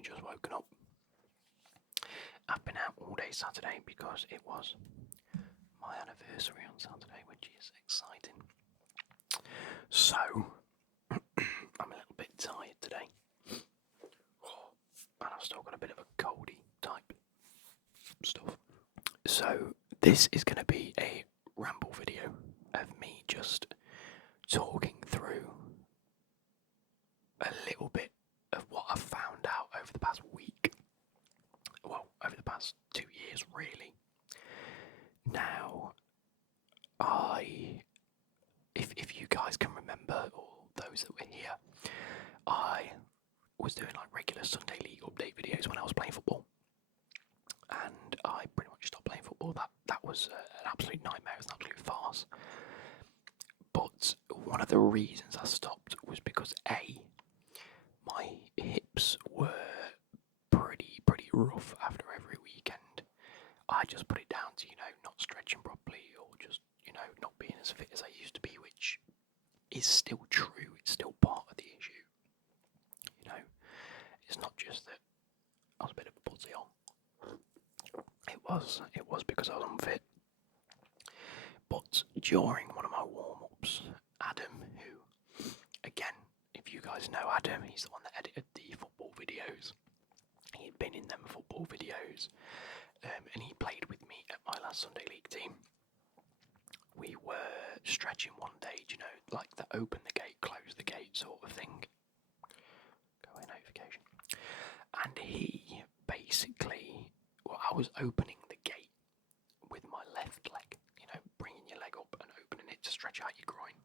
only just woken up. I've been out all day Saturday because it was my anniversary on Saturday, which is exciting. So, I'm a little bit tired today. And I've still got a bit of a coldy type stuff. So, this is going to be a ramble video of me just talking through a little bit of what I've found out over the past week. Well, over the past 2 years, really. Now, if you guys can remember, or those that were here, I was doing like regular Sunday League update videos when I was playing football, and I pretty much stopped playing football. That was an absolute nightmare. It was an absolute farce. But one of the reasons I stopped was because my hips were pretty rough after every weekend. I just put it down to, not stretching properly, or just, not being as fit as I used to be, which is still true. It's still part of the issue. It's not just that I was a bit of a putty on. It was because I was unfit. But during one of my warm-ups, Adam, who, again, if you guys know Adam, he's the one that edited the football videos. He had been in them football videos, and he played with me at my last Sunday League team. We were stretching one day, like the open the gate, close the gate sort of thing. Go away notification. And he basically, I was opening the gate with my left leg, bringing your leg up and opening it to stretch out your groin.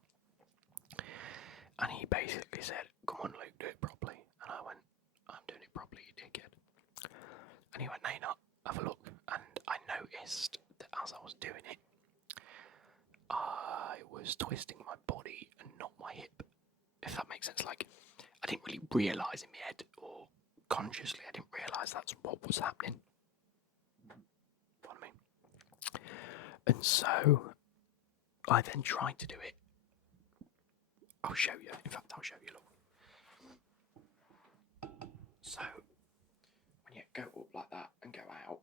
And he basically said, "Come on, Luke, do it properly." And I went, "I'm doing it properly, you dickhead." And he went, "No, you're not. Have a look." And I noticed that as I was doing it, I was twisting my body and not my hip, if that makes sense. Like, I didn't really realise in my head, or consciously, I didn't realise that's what was happening. Follow me? And so, I then tried to do it. I'll show you. In fact, I'll show you, look. So, when you go up like that and go out,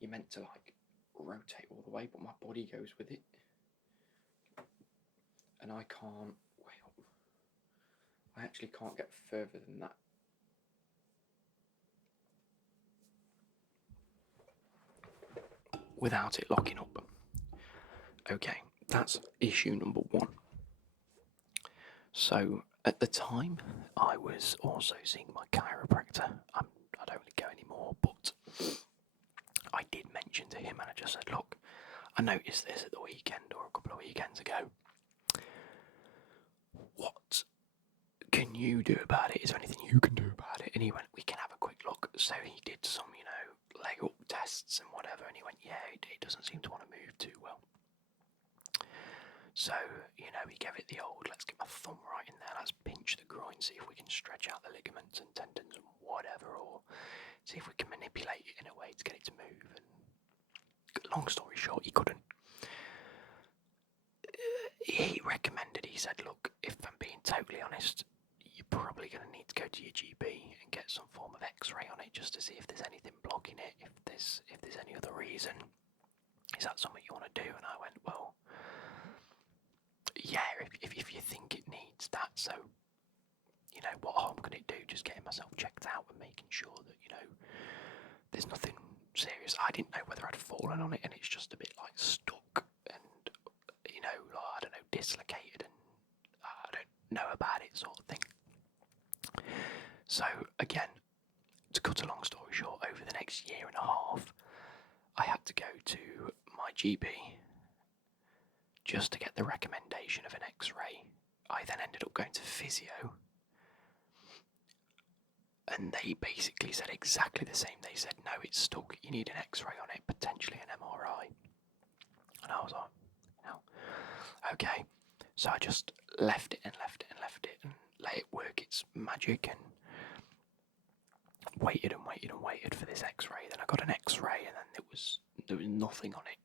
you're meant to, rotate all the way, but my body goes with it. And I can't way up. I actually can't get further than that. Without it locking up. Okay, that's issue number one. So, at the time, I was also seeing my chiropractor. I don't really go anymore, but I did mention to him, and I just said, "Look, I noticed this at the weekend, or a couple of weekends ago. What can you do about it? Is there anything you can do about it?" And he went, "We can have a quick look." So he did some, leg up tests and whatever, and he went, "Yeah, it doesn't seem to want to move too well." So, he gave it the old, "Let's get my thumb right in there, let's pinch the groin, see if we can stretch out the ligaments and tendons and whatever, or see if we can manipulate it in a way to get it to move." And long story short, he couldn't. He recommended, he said, "Look, if I'm being totally honest, you're probably going to need to go to your GP and get some form of X-ray on it, just to see if there's anything blocking it, if there's any other reason. Is that something you want to do?" And I went, "Well, yeah, if you think it needs that, so, what harm can it do? Just getting myself checked out and making sure that, there's nothing serious." I didn't know whether I'd fallen on it and it's just a bit stuck and, I don't know, dislocated, and I don't know about it, sort of thing. So, again, to cut a long story short, over the next year and a half, I had to go to my GP just to get the recommendation of an X-ray. I then ended up going to physio, and they basically said exactly the same. They said, "No, it's stuck, you need an X-ray on it, potentially an MRI." And I was like, "No." Okay, so I just left it and let it work its magic, and waited for this X-ray. Then I got an X-ray, and then there was nothing on it.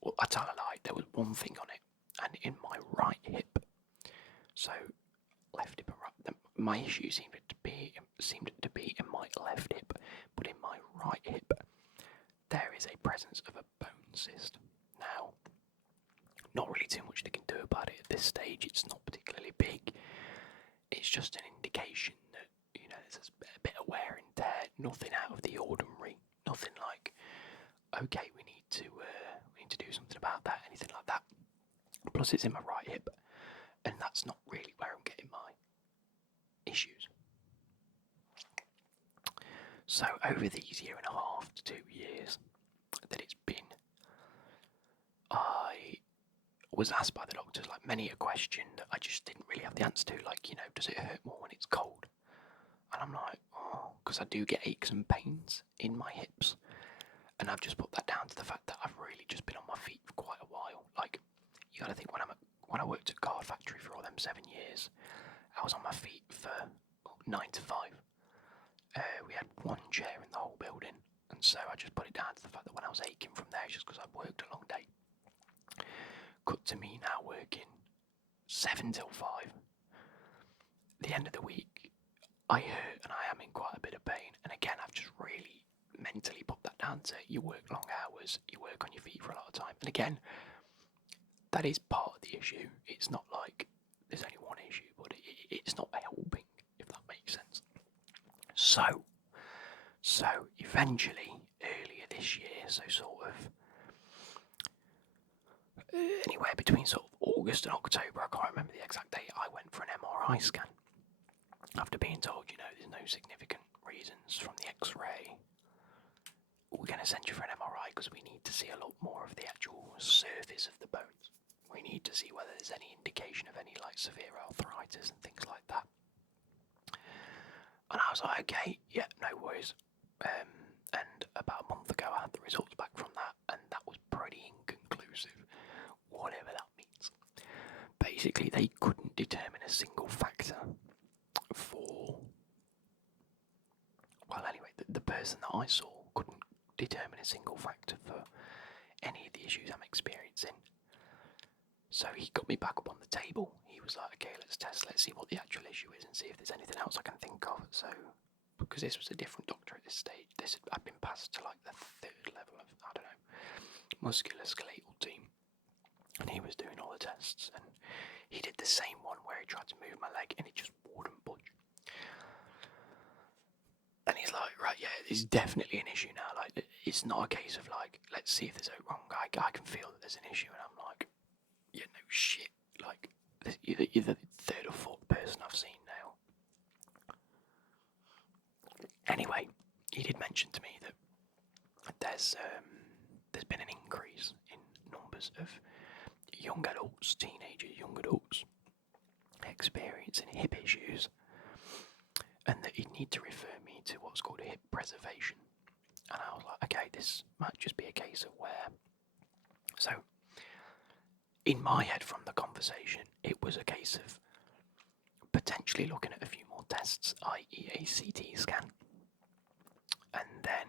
Well, I tell a lie, there was one thing on it, and in my right hip. So, left hip and right. My issue seemed to be in seemed to be in my left hip, but in my right hip there is a presence of a bone cyst. Now, not really too much they can do about it at this stage. It's not particularly big. It's just an indication that, there's a bit of wear and tear. Nothing out of the ordinary. Nothing like, okay, we need to do something about that. Anything like that. Plus, it's in my right hip, and that's not really where I'm getting my issues. So over these 1.5 to 2 years that it's been, I was asked by the doctors like many a question that I just didn't really have the answer to, like, does it hurt more when it's cold? And I'm like, oh, because I do get aches and pains in my hips, and I've just put that down to the fact that I've really just been on my feet for quite a while. Like, you got to think, when I worked at Card Factory for all them 7 years, I was on my feet for 9 to 5. We had one chair in the whole building, and so I just put it down to the fact that when I was aching from there, it's just because I'd worked a long day. Cut to me now working 7 till 5. The end of the week, I hurt and I am in quite a bit of pain. And again, I've just really mentally put that down to you work long hours, you work on your feet for a lot of time. And again, that is part of the issue. It's not like there's only one issue, but it's not helping, if that makes sense. So eventually, earlier this year, so sort of anywhere between sort of August and October, I can't remember the exact date, I went for an MRI scan. After being told, there's no significant reasons from the X-ray, we're going to send you for an MRI because we need to see a lot more of the actual surface of the bones. We need to see whether there's any indication of any like severe arthritis and things like that. And I was like, okay, yeah, no worries. And about a month ago, I had the results back from that, and that was pretty inconclusive, whatever that means. Basically, they couldn't determine a single factor for. Well, anyway, the person that I saw couldn't determine a single factor for any of the issues I'm experiencing. So he got me back up on the table. He was like, okay, let's see what the actual issue is and see if there's anything else I can think of. So, because this was a different doctor at this stage, I'd been passed to like the 3rd level of, I don't know, musculoskeletal team. And he was doing all the tests, and he did the same one where he tried to move my leg and it just wouldn't budge. And he's like, right, yeah, it's definitely an issue now. Like, it's not a case of like, let's see if there's a wrong. I can feel that there's an issue, and I'm like, yeah, no shit. Like, you're the 3rd or 4th person I've seen now. Anyway, he did mention to me that there's been an increase in numbers of young adults, teenagers, young adults experiencing hip issues, and that he'd need to refer me to what's called a hip preservation. And I was like, okay, this might just be a case of where. So, in my head from the conversation, it was a case of potentially looking at a few more tests, i.e. a CT scan, and then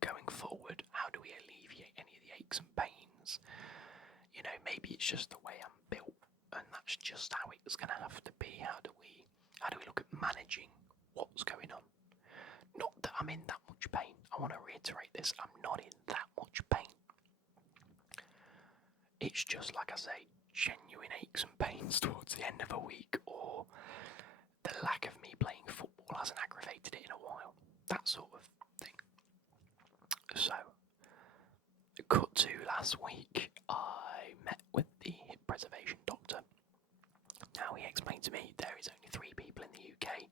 going forward, how do we alleviate any of the aches and pains? Maybe it's just the way I'm built, and that's just how it's going to have to be. How do we look at managing what's going on? Not that I'm in that much pain. I want to reiterate this. I'm not in that much pain. It's just, like I say, genuine aches and pains towards the end of a week, or the lack of me playing football hasn't aggravated it in a while. That sort of thing. So, cut to last week, I met with the hip preservation doctor. Now, he explained to me there is only 3 people in the UK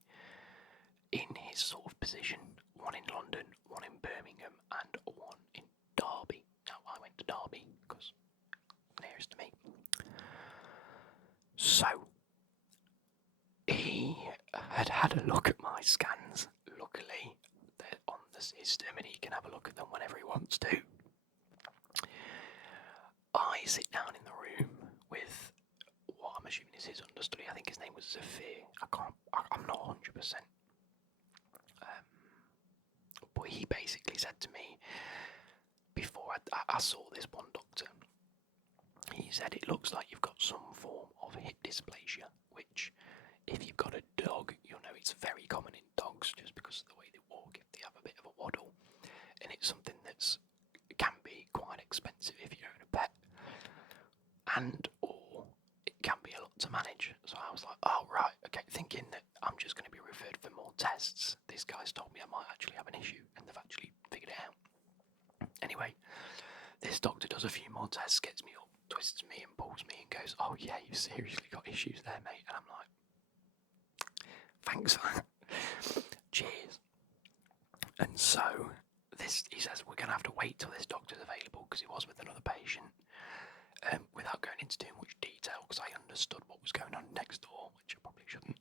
in his sort of position. One in London, one in Birmingham, and one in Derby. Now, I went to Derby because nearest to me. So, he had a look at my scans. Luckily, they're on the system and he can have a look at them whenever he wants to. I sit down in the room with what I'm assuming is his understudy. I think his name was Zafir. I'm not 100%. But he basically said to me, before I saw this one doctor, he said it looks like you've got some form of hip dysplasia, which if you've got a dog, you'll know it's very common in dogs just because of the way they walk, if they have a bit of a waddle. And it's something that's can be quite expensive if you own a pet. And or it can be a lot to manage. So I was like, oh right, okay, thinking that I'm just going to be referred for more tests. These guys told me I might actually have an issue, and they've actually figured it out. Anyway, this doctor does a few more tests, gets me up, twists me and pulls me and goes, oh yeah, you've seriously got issues there, mate. And I'm like, thanks for that. Cheers. And so he says we're going to have to wait till this doctor's available, because he was with another patient, without going into too much detail, because I understood what was going on next door, which I probably shouldn't.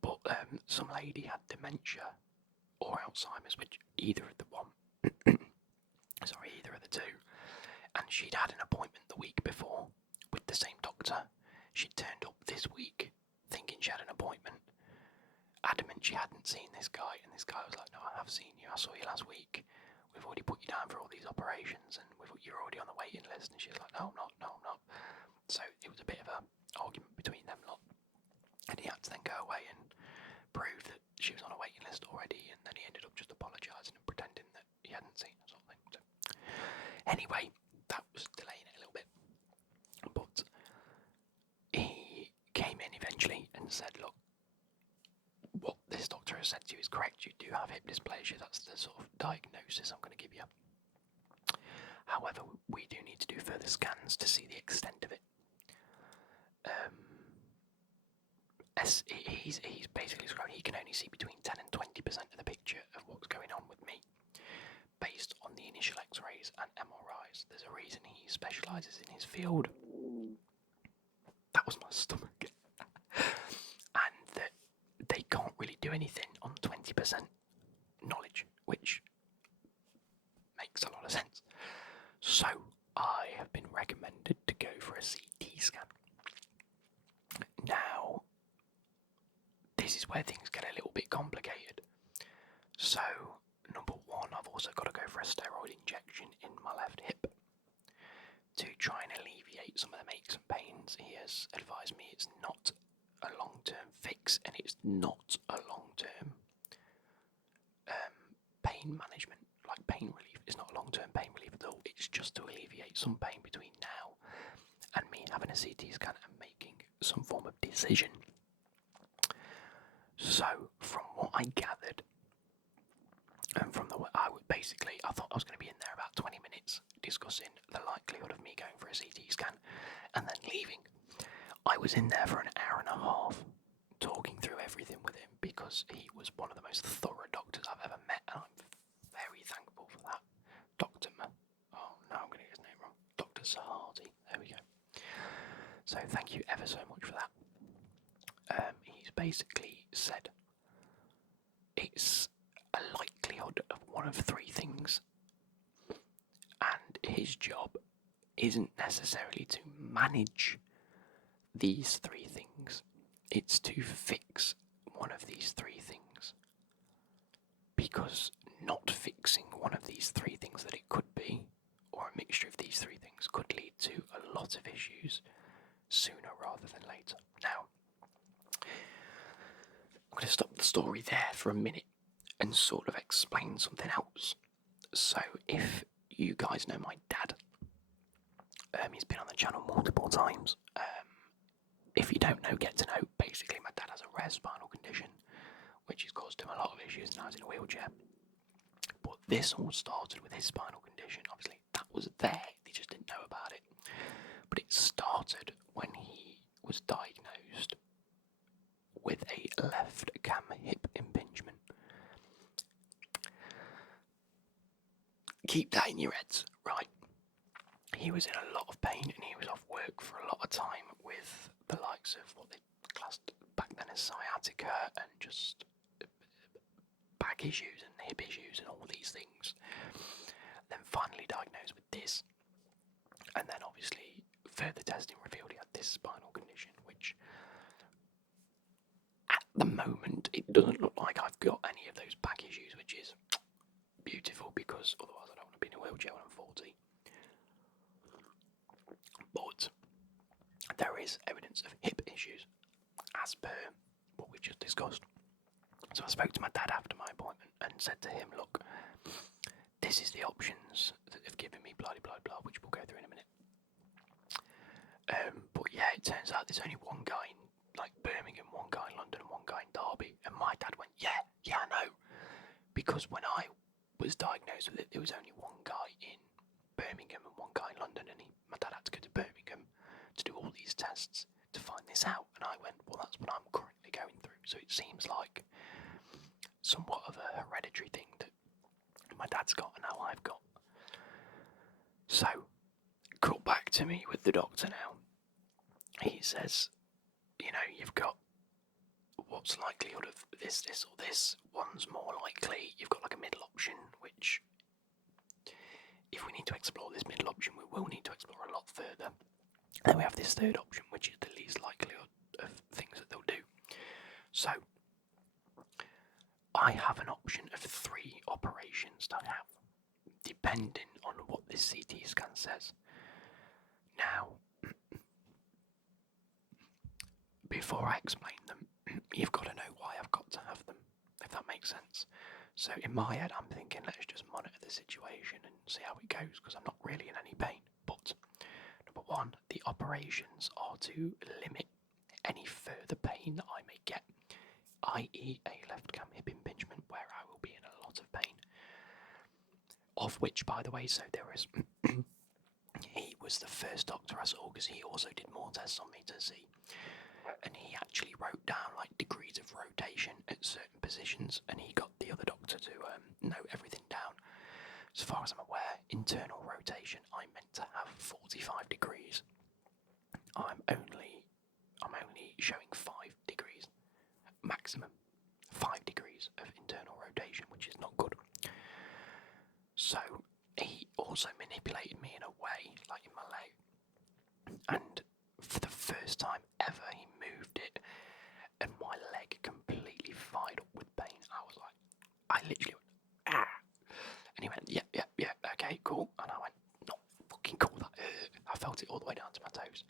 But some lady had dementia or Alzheimer's, which either of the two, and she'd had an appointment the week before with the same doctor. She turned up this week thinking she had an appointment, adamant she hadn't seen this guy, and this guy was like, no, I have seen you, I saw you last week, we've already put you down for all these operations, and you're already on the waiting list. And she was like, no, I'm not. So it was a bit of an argument between them lot, and he had to then go away and prove that she was on a waiting list already, and then he ended up just apologising and pretending that he hadn't seen her, sort of thing. So, anyway, that was delaying it a little bit, but he came in eventually and said, look, what this doctor has said to you is correct. You do have hip dysplasia. That's the sort of diagnosis I'm going to give you. However, we do need to do further scans to see the extent of it. He's basically describing he can only see between 10 and 20% of the picture of what's going on with me, based on the initial X-rays and MRIs. There's a reason he specialises in his field. That was my stomach. And that they can't really do anything on 20% knowledge, which makes a lot of sense. So I have been recommended to go for a CT scan. Now, this is where things get a little bit complicated. So, number one, I've also got to go for a steroid injection in my left hip to try and alleviate some of the aches and pains. He has advised me it's not a long-term fix, and it's not a long-term pain management, like pain relief. It's not a long-term pain relief at all. It's just to alleviate some pain between now and me having a CT scan and making some form of decision. So, from what I gathered, and from I thought I was going to be in there about 20 minutes discussing the likelihood of me going for a CT scan and then leaving. I was in there for an hour and a half talking through everything with him, because he was one of the most thorough doctors I've ever met, and I'm very thankful for that. I'm going to get his name wrong. Dr. Sahati. There we go. So thank you ever so much for that. He's basically said it's a likelihood of one of three things, and his job isn't necessarily to manage these three things, it's to fix one of these three things, because not fixing one of these three things that it could be, or a mixture of these three things, could lead to a lot of issues sooner rather than later. Now, I'm going to stop the story there for a minute and sort of explain something else. So, if you guys know my dad, he's been on the channel multiple times. If you don't know, get to know. Basically, my dad has a rare spinal condition, which has caused him a lot of issues. Now he's in a wheelchair. But this all started with his spinal condition. Obviously, that was there. They just didn't know about it. But it started when he was diagnosed with a left cam hip impingement. Keep that in your heads, right? He was in a lot of pain, and he was off work for a lot of time with the likes of what they classed back then as sciatica and just back issues and hip issues and all these things. Then finally diagnosed with this, and then obviously further testing revealed he had this spinal condition, which at the moment it doesn't look like I've got any of those back issues, which is beautiful, because otherwise I don't want to be in a wheelchair when I'm 40. But there is evidence of hip issues, as per what we just discussed. So I spoke to my dad after my appointment and said to him, look, this is the options that they've given me, blah, blah, blah, which we'll go through in a minute. But yeah, it turns out there's only one guy in like Birmingham, one guy in London, and one guy in Derby. And my dad went, yeah, I know. Because when I was diagnosed with it, there was only one guy in Birmingham and one guy in London, and my dad had to go to Birmingham to do all these tests to find this out. And I went, well, that's what I'm currently going through. So it seems like somewhat of a hereditary thing that my dad's got and now I've got. So, cut back to me with the doctor now. He says, you've got what's likelihood of this, or this. One's more likely. You've got like a middle option, which, if we need to explore this middle option, we will need to explore a lot further. And then we have this third option, which is the least likelihood of things that they'll do. So, I have an option of 3 operations to have, depending on what this CT scan says. Now, before I explain them, you've got to know why I've got to have them, if that makes sense. So in my head, I'm thinking, let's just monitor the situation and see how it goes, because I'm not really in any pain. But, number 1, the operations are to limit any further pain that I may get, i.e. a left cam hip impingement, where I will be in a lot of pain. Of which, by the way, so there is... He was the first doctor I saw, because he also did more tests on me to see. And he actually wrote down like degrees of rotation at certain positions, and he got the other doctor to note everything down. As far as I'm aware, internal rotation, I'm meant to have 45 degrees. I'm only showing 5 degrees maximum. 5 degrees of internal rotation, which is not good. So he also manipulated me in a way, like in my leg, and for the first time ever, he moved it, and my leg completely fired up with pain. I literally went, ah! And he went, yeah, okay, cool. And I went, not fucking cool, that hurt. I felt it all the way down to my toes.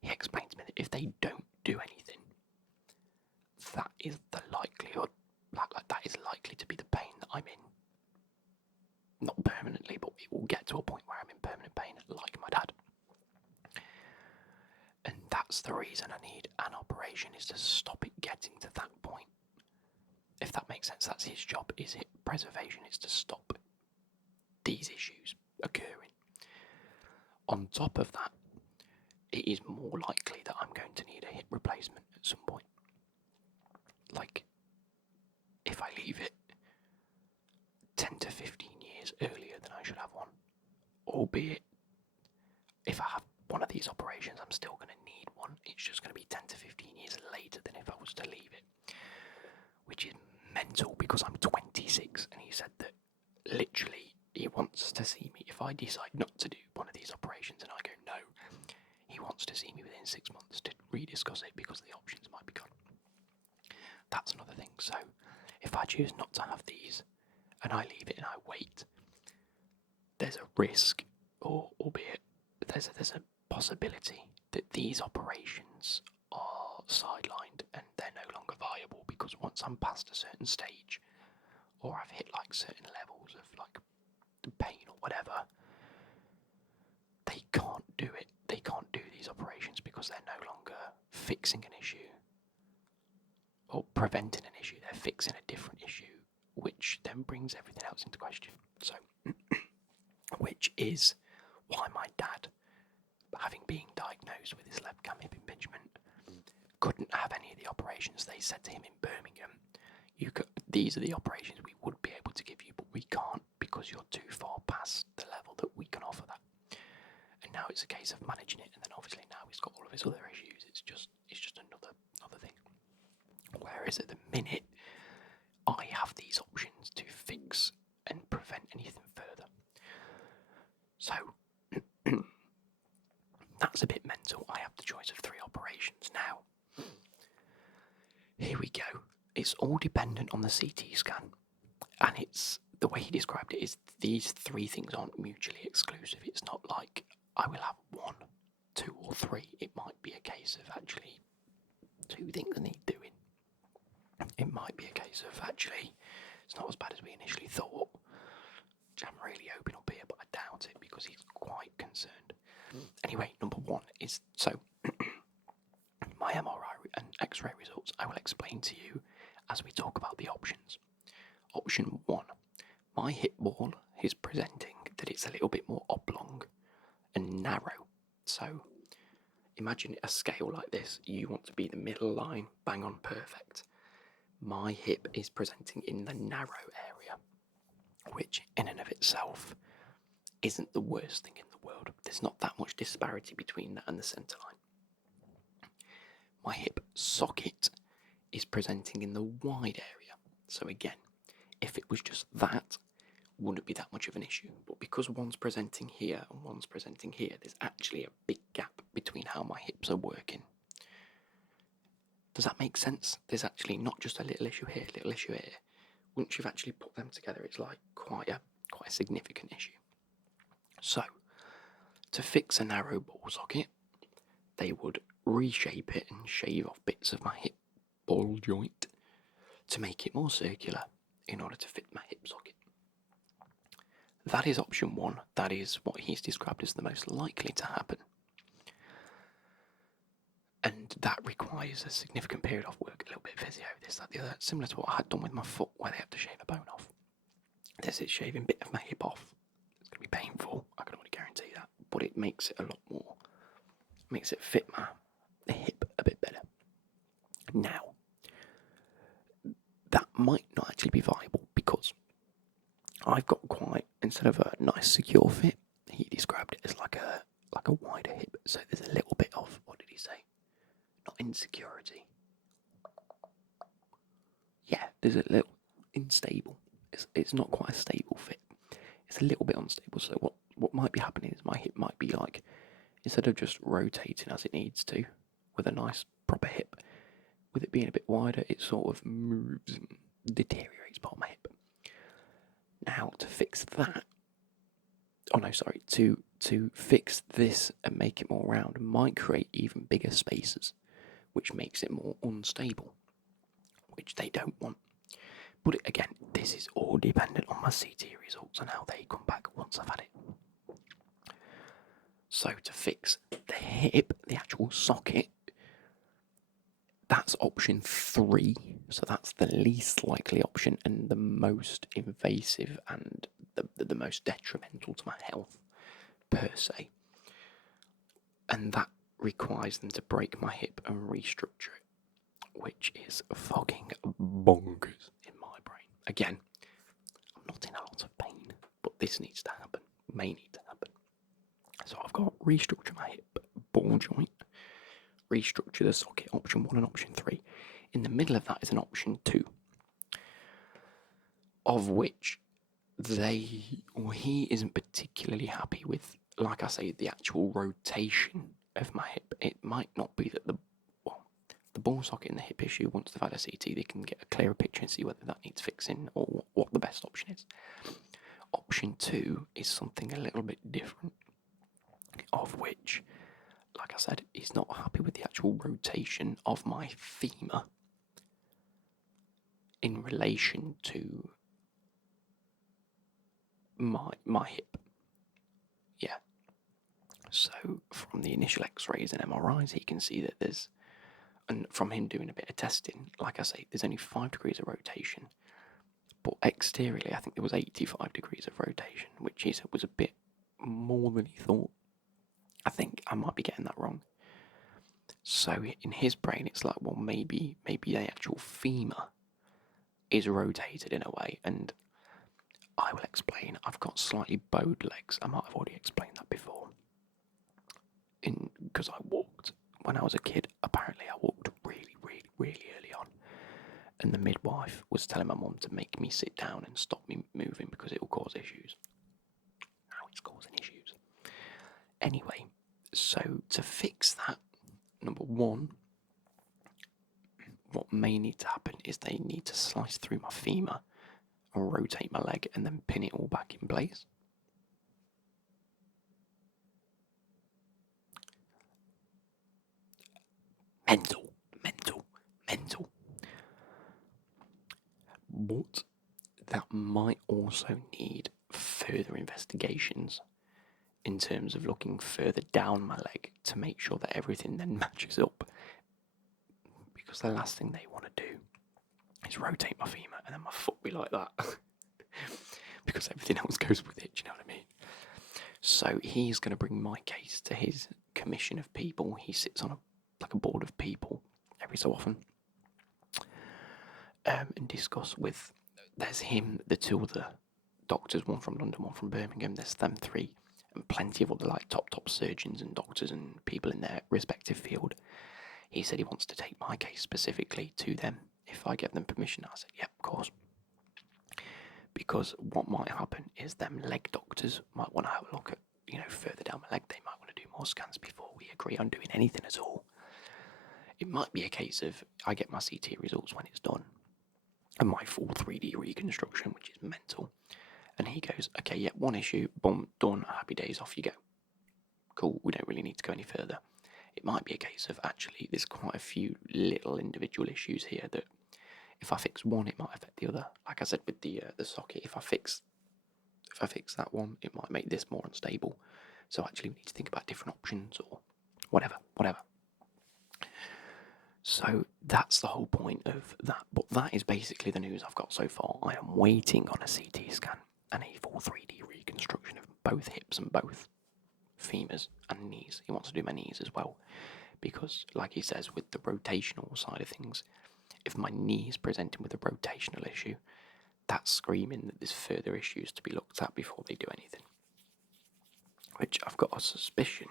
He explained to me that if they don't do anything, that is the likelihood, like that is likely to be the pain that I'm in. Not permanently, but it will get to a point where I'm in permanent pain, like my dad. And that's the reason I need an operation, is to stop it getting to that point. If that makes sense, that's his job, is hip preservation, is to stop these issues occurring. On top of that, it is more likely that I'm going to need a hip replacement at some point. Like, if I leave it 10 to 15 years earlier than I should have one, albeit if I have one of these operations, I'm still going to need one. It's just going to be 10 to 15 years later than if I was to leave it, which is mental, because I'm 26, and he said that literally he wants to see me if I decide not to do one of these operations, and I go no. He wants to see me within 6 months to rediscuss it, because the options might be gone. That's another thing. So if I choose not to have these and I leave it and I wait, there's a risk, or albeit there's a possibility that these operations are sidelined and they're no longer viable, because once I'm past a certain stage, or I've hit like certain levels of like pain or whatever, they can't do it. They can't do these operations, because they're no longer fixing an issue or preventing an issue. They're fixing a different issue, which then brings everything else into question. So, which is why my dad, having been diagnosed with his left cam hip impingement, couldn't have any of the operations. They said to him in Birmingham, these are the operations we would be able to give you, but we can't, because you're too far past the level that we can offer that. And now it's a case of managing it, and then obviously now he's got all of his other issues. It's just another thing. Whereas at the minute, I have these options to fix and prevent anything further. So that's a bit mental. I have the choice of 3 operations now. Here we go. It's all dependent on the CT scan, and it's the way he described it is these 3 things aren't mutually exclusive. It's not like I will have 1, 2 or 3. It might be a case of actually 2 two things that need doing. It might be a case of actually it's not as bad as we initially thought, which I'm really hoping will be, but I doubt it because he's quite concerned. Anyway, number one is my MRI and X-ray results. I will explain to you as we talk about the options. Option 1, my hip wall is presenting that it's a little bit more oblong and narrow. So imagine a scale like this. You want to be the middle line, bang on perfect. My hip is presenting in the narrow area, which in and of itself isn't the worst thing in the world. There's not that much disparity between that and the centre line. My hip socket is presenting in the wide area. So again, if it was just that, wouldn't be that much of an issue. But because one's presenting here and one's presenting here, there's actually a big gap between how my hips are working. Does that make sense? There's actually not just a little issue here, little issue here. Once you've actually put them together, it's like quite a significant issue. So, to fix a narrow ball socket, they would reshape it and shave off bits of my hip ball joint to make it more circular in order to fit my hip socket. That is option 1. That is what he's described as the most likely to happen. And that requires a significant period of work, a little bit of physio, this, that, the other, similar to what I had done with my foot, where they have to shave a bone off. This is shaving a bit of my hip off. It's going to be painful, I can already guarantee that, but it makes it a lot more, makes it fit the hip a bit better. Now, that might not actually be viable because I've got quite, instead of a nice secure fit, he described it as like a wider hip. So there's a little bit of, what did he say? Not insecurity. Yeah, there's a little unstable. It's not quite a stable fit. It's a little bit unstable. So what might be happening is my hip might be like, instead of just rotating as it needs to with a nice proper hip, with it being a bit wider, it sort of moves and deteriorates part of my hip. Now, to fix that, to fix this and make it more round might create even bigger spaces, which makes it more unstable, which they don't want. But again, this is all dependent on my CT results and how they come back once I've had it. So to fix the hip, the actual socket, that's option 3. So that's the least likely option and the most invasive and the most detrimental to my health per se. And that requires them to break my hip and restructure it, which is fucking bonkers in my brain. Again, I'm not in a lot of pain, but this needs to happen, may need to happen. So I've got restructure my hip ball joint, restructure the socket, option 1 and option 3. In the middle of that is an option 2, of which he isn't particularly happy with, like I say, the actual rotation of my hip. It might not be that the ball socket and the hip issue, once they've had a CT, they can get a clearer picture and see whether that needs fixing or what the best option is. Option 2 is something a little bit different, of which, like I said, he's not happy with the actual rotation of my femur in relation to my hip. Yeah. So from the initial X-rays and MRIs, he can see that there's, and from him doing a bit of testing, like I say, there's only 5 degrees of rotation, but exteriorly, I think there was 85 degrees of rotation, which he said was a bit more than he thought. I think I might be getting that wrong. So in his brain, it's like, well, maybe the actual femur is rotated in a way, and I will explain. I've got slightly bowed legs. I might have already explained that before. Because I walked when I was a kid. Apparently, I walked really, really, really early on, and the midwife was telling my mum to make me sit down and stop me moving because it will cause issues. Now it's causing issues. Anyway, so to fix that, number 1, what may need to happen is they need to slice through my femur and rotate my leg and then pin it all back in place. Mental. mental. But that might also need further investigations in terms of looking further down my leg to make sure that everything then matches up. Because the last thing they want to do is rotate my femur and then my foot be like that. Because everything else goes with it, do you know what I mean? So he's going to bring my case to his commission of people. He sits on a board of people every so often, and discuss with. There's him, the two other doctors, one from London, one from Birmingham. There's them three, and plenty of other top surgeons and doctors and people in their respective field. He said he wants to take my case specifically to them if I give them permission. I said, yep, of course. Because what might happen is them leg doctors might want to have a look at, further down my leg. They might want to do more scans before we agree on doing anything at all. It might be a case of I get my CT results when it's done and my full 3D reconstruction, which is mental. And he goes, okay, yeah, one issue, boom, done, happy days, off you go. Cool, we don't really need to go any further. It might be a case of actually there's quite a few little individual issues here that if I fix one, it might affect the other. Like I said with the socket, if I fix that one, it might make this more unstable. So actually we need to think about different options or whatever. So that's the whole point of that. But that is basically the news I've got so far. I am waiting on a CT scan and a full 3D reconstruction of both hips and both femurs and knees. He wants to do my knees as well. Because, like he says, with the rotational side of things, if my knee is presenting with a rotational issue, that's screaming that there's further issues to be looked at before they do anything. Which I've got a suspicion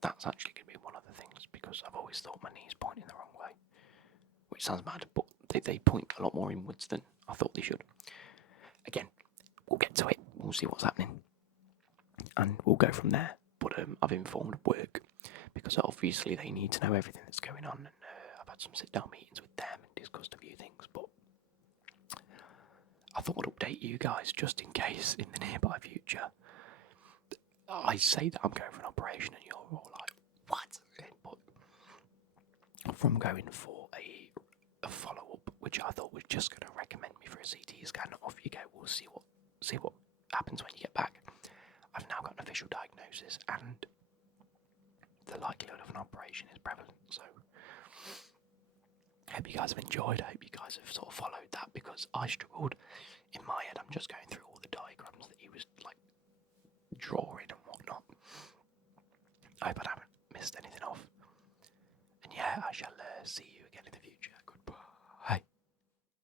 that's actually going to be one of the things, because I've always thought my knee's pointing the wrong way. Which sounds mad, but they point a lot more inwards than I thought they should. Again, we'll get to it. We'll see what's happening. And we'll go from there. But I've informed work, because obviously they need to know everything that's going on. And I've had some sit-down meetings with them and discussed a few things. But I thought I'd update you guys just in case in the nearby future I say that I'm going for an operation and you're all like, what? But from going for a follow-up, which I thought was just going to recommend me for a CT scan, off you go, we'll see what happens when you get back. I've now got an official diagnosis and the likelihood of an operation is prevalent, so I hope you guys have enjoyed. I hope you guys have sort of followed that, because I struggled in my head. I'm just going through all